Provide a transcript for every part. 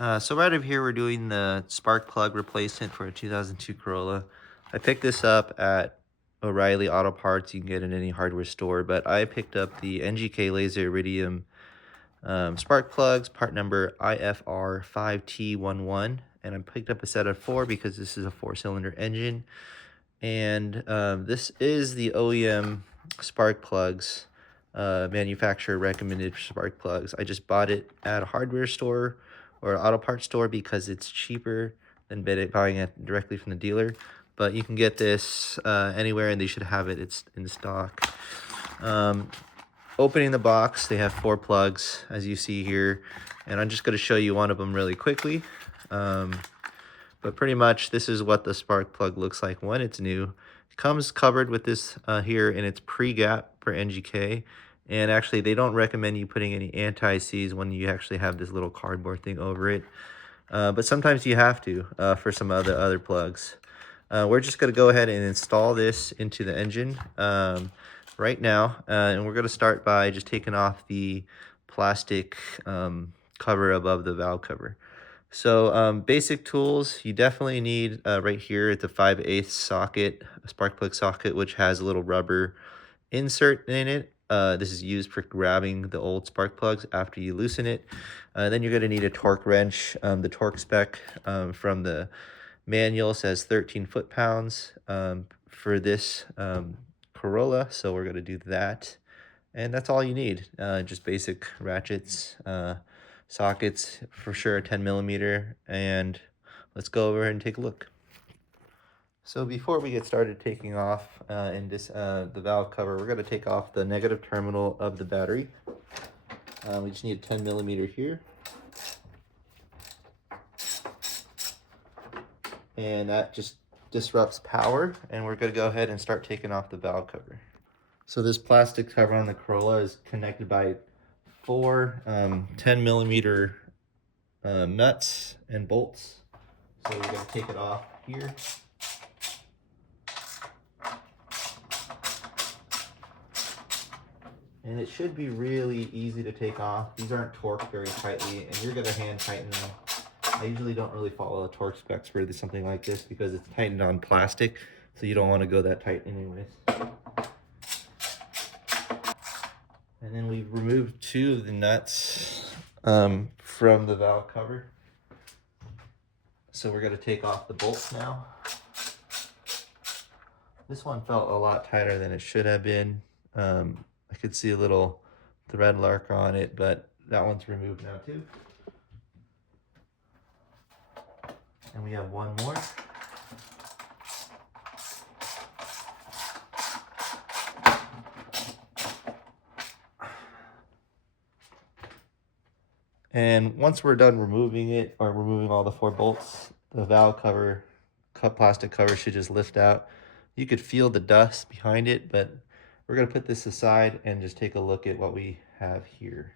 So right over here, we're doing the spark plug replacement for a 2002 Corolla. I picked this up at O'Reilly Auto Parts. You can get it in any hardware store, but I picked up the NGK Laser Iridium spark plugs, part number IFR5T11, and I picked up a set of 4 because this is a 4-cylinder engine. And this is the OEM spark plugs, manufacturer recommended spark plugs. I just bought it at a hardware store or auto parts store because it's cheaper than buying it directly from the dealer. But you can get this anywhere, and they should have it. It's in stock. Opening the box, they have 4 plugs, as you see here, and I'm just going to show you one of them really quickly. But pretty much this is what the spark plug looks like when it's new. It comes covered with this here, and it's pre-gap for NGK. And actually, they don't recommend you putting any anti-seize when you actually have this little cardboard thing over it. But sometimes you have to for some other plugs. We're just going to go ahead and install this into the engine right now. And we're going to start by just taking off the plastic cover above the valve cover. So basic tools, you definitely need right here, it's a 5/8 socket, a spark plug socket, which has a little rubber insert in it. This is used for grabbing the old spark plugs after you loosen it. Then you're going to need a torque wrench. The torque spec from the manual says 13 foot-pounds for this Corolla, so we're going to do that. And that's all you need, just basic ratchets, sockets, for sure a 10mm, and let's go over and take a look. So before we get started taking off the valve cover, we're going to take off the negative terminal of the battery. We just need a 10mm here. And that just disrupts power, and we're going to go ahead and start taking off the valve cover. So this plastic cover on the Corolla is connected by 4 10mm nuts and bolts. So we're going to take it off here. And it should be really easy to take off. These aren't torqued very tightly, and you're going to hand tighten them. I usually don't really follow the torque specs for something like this because it's tightened on plastic, so you don't want to go that tight anyways. And then we've removed 2 of the nuts from the valve cover. So we're going to take off the bolts now. This one felt a lot tighter than it should have been. I could see a little thread mark on it, but that one's removed now too. And we have one more. And once we're done removing it, or removing all the 4 bolts, the valve cover, plastic cover should just lift out. You could feel the dust behind it, but we're going to put this aside and just take a look at what we have here.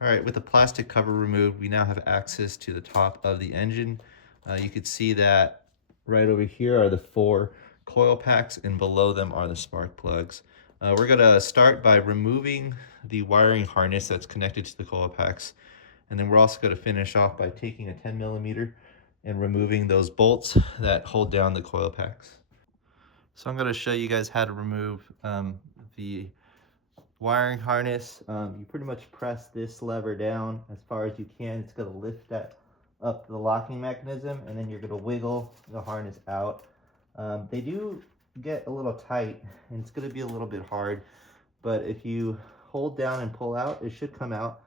All right, with the plastic cover removed, we now have access to the top of the engine. You can see that right over here are the 4 coil packs, and below them are the spark plugs. We're going to start by removing the wiring harness that's connected to the coil packs. And then we're also going to finish off by taking a 10mm and removing those bolts that hold down the coil packs. So I'm going to show you guys how to remove the wiring harness. You pretty much press this lever down as far as you can. It's going to lift that up the locking mechanism, and then you're going to wiggle the harness out. They do get a little tight, and it's going to be a little bit hard, but if you hold down and pull out, it should come out.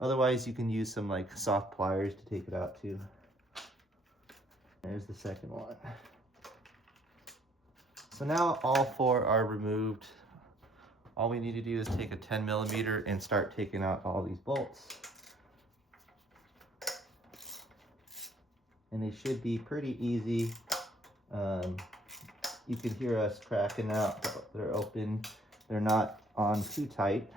Otherwise, you can use some like soft pliers to take it out too. There's the second one. So now all 4 are removed. All we need to do is take a 10mm and start taking out all these bolts. And they should be pretty easy. You can hear us cracking out. They're open. They're not on too tight.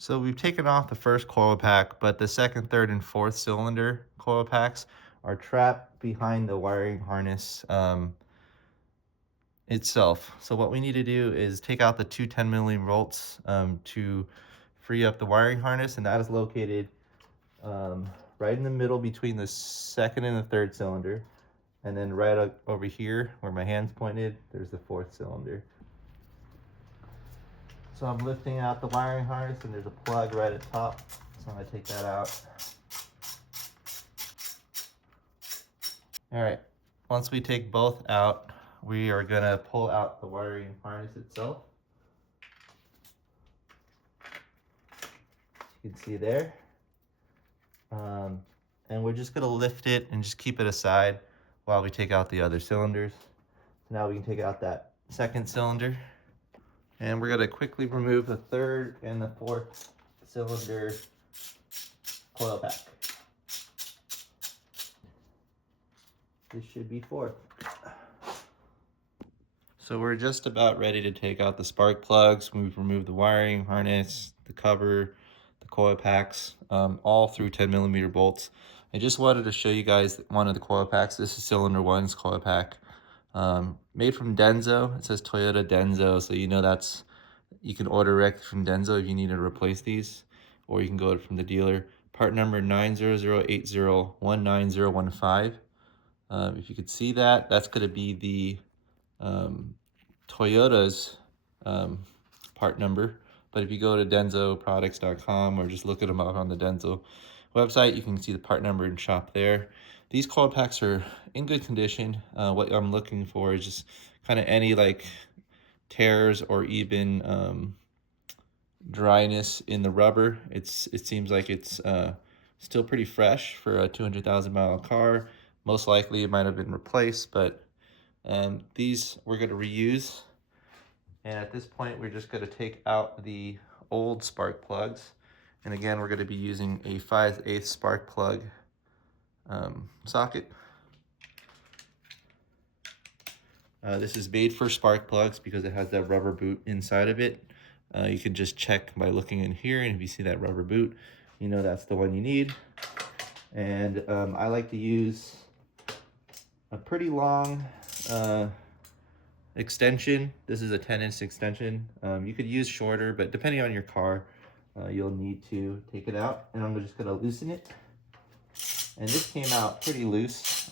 So we've taken off the first coil pack, but the second, third, and fourth cylinder coil packs are trapped behind the wiring harness itself. So what we need to do is take out the two 10mm bolts to free up the wiring harness, and that is located right in the middle between the second and the third cylinder. And then right over here where my hand's pointed, there's the fourth cylinder. So I'm lifting out the wiring harness, and there's a plug right at top. So I'm gonna take that out. All right, once we take both out, we are gonna pull out the wiring harness itself. You can see there. And we're just gonna lift it and just keep it aside while we take out the other cylinders. So now we can take out that second cylinder. And we're gonna quickly remove the third and the fourth cylinder coil pack. This should be fourth. So we're just about ready to take out the spark plugs. We've removed the wiring harness, the cover, the coil packs, all through 10mm bolts. I just wanted to show you guys one of the coil packs. This is cylinder one's coil pack, made from Denso. It says Toyota Denso, so you know you can order direct from Denso if you need to replace these, or you can go from the dealer. Part number 90080190015. If you could see that, that's going to be the Toyota's part number. But if you go to densoproducts.com or just look at them up on the Denso website, you can see the part number and shop there. These coil packs are in good condition. What I'm looking for is just kind of any like tears or even dryness in the rubber. It seems like it's still pretty fresh for a 200,000-mile car. Most likely it might have been replaced, but these we're going to reuse. And at this point, we're just going to take out the old spark plugs. And again, we're going to be using a 5/8 spark plug socket. This is made for spark plugs because it has that rubber boot inside of it. You can just check by looking in here, and if you see that rubber boot, you know that's the one you need. And I like to use a pretty long extension. This is a 10-inch extension. You could use shorter, but depending on your car, you'll need to take it out. And I'm just gonna loosen it. And this came out pretty loose.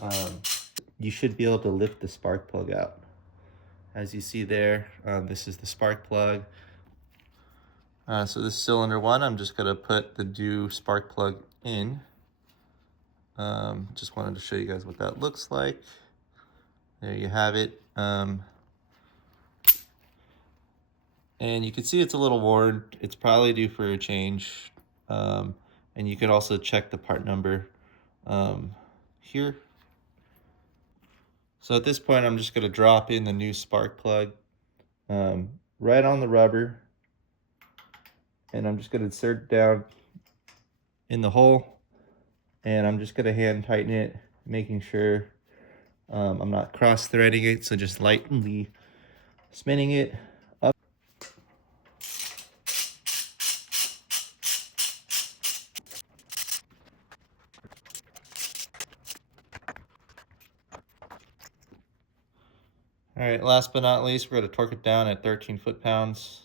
You should be able to lift the spark plug out. As you see there, this is the spark plug. So this cylinder one, I'm just gonna put the new spark plug in. Just wanted to show you guys what that looks like. There you have it. And you can see it's a little worn. It's probably due for a change. And you can also check the part number here. So at this point, I'm just gonna drop in the new spark plug right on the rubber. And I'm just gonna insert it down in the hole. And I'm just gonna hand tighten it, making sure I'm not cross-threading it, so just lightly spinning it up. All right, last but not least, we're gonna torque it down at 13 foot-pounds.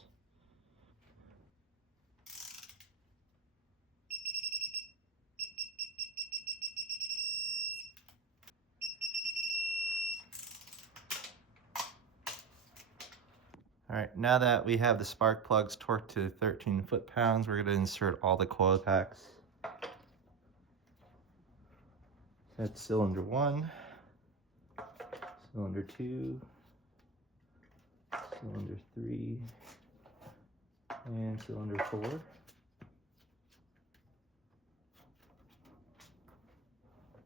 All right, now that we have the spark plugs torqued to 13 foot-pounds, we're gonna insert all the coil packs. That's cylinder one, cylinder two, cylinder three, and cylinder four.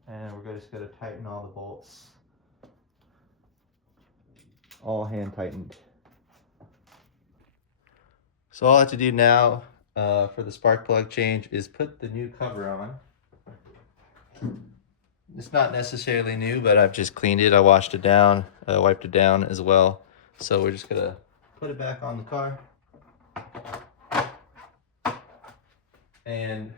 And we're just gonna tighten all the bolts, all hand tightened. So all I have to do now for the spark plug change is put the new cover on. It's not necessarily new, but I've just cleaned it. I washed it down, wiped it down as well. So we're just gonna put it back on the car. And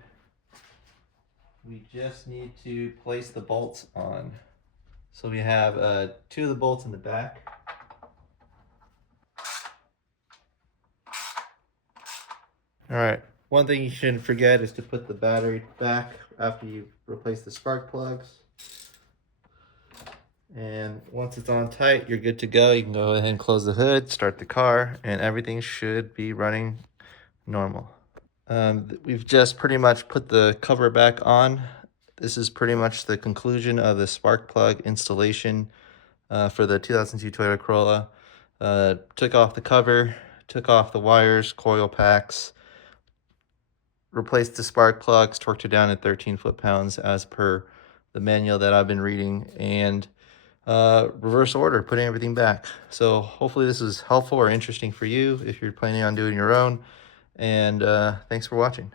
we just need to place the bolts on. So we have two of the bolts in the back. All right, one thing you shouldn't forget is to put the battery back after you replace the spark plugs. And once it's on tight, you're good to go. You can go ahead and close the hood, start the car, and everything should be running normal. We've just pretty much put the cover back on. This is pretty much the conclusion of the spark plug installation for the 2002 Toyota Corolla. Took off the cover, took off the wires, coil packs, replaced the spark plugs, torqued it down at 13 foot-pounds as per the manual that I've been reading, and reverse order, putting everything back. So hopefully this is helpful or interesting for you if you're planning on doing your own. And thanks for watching.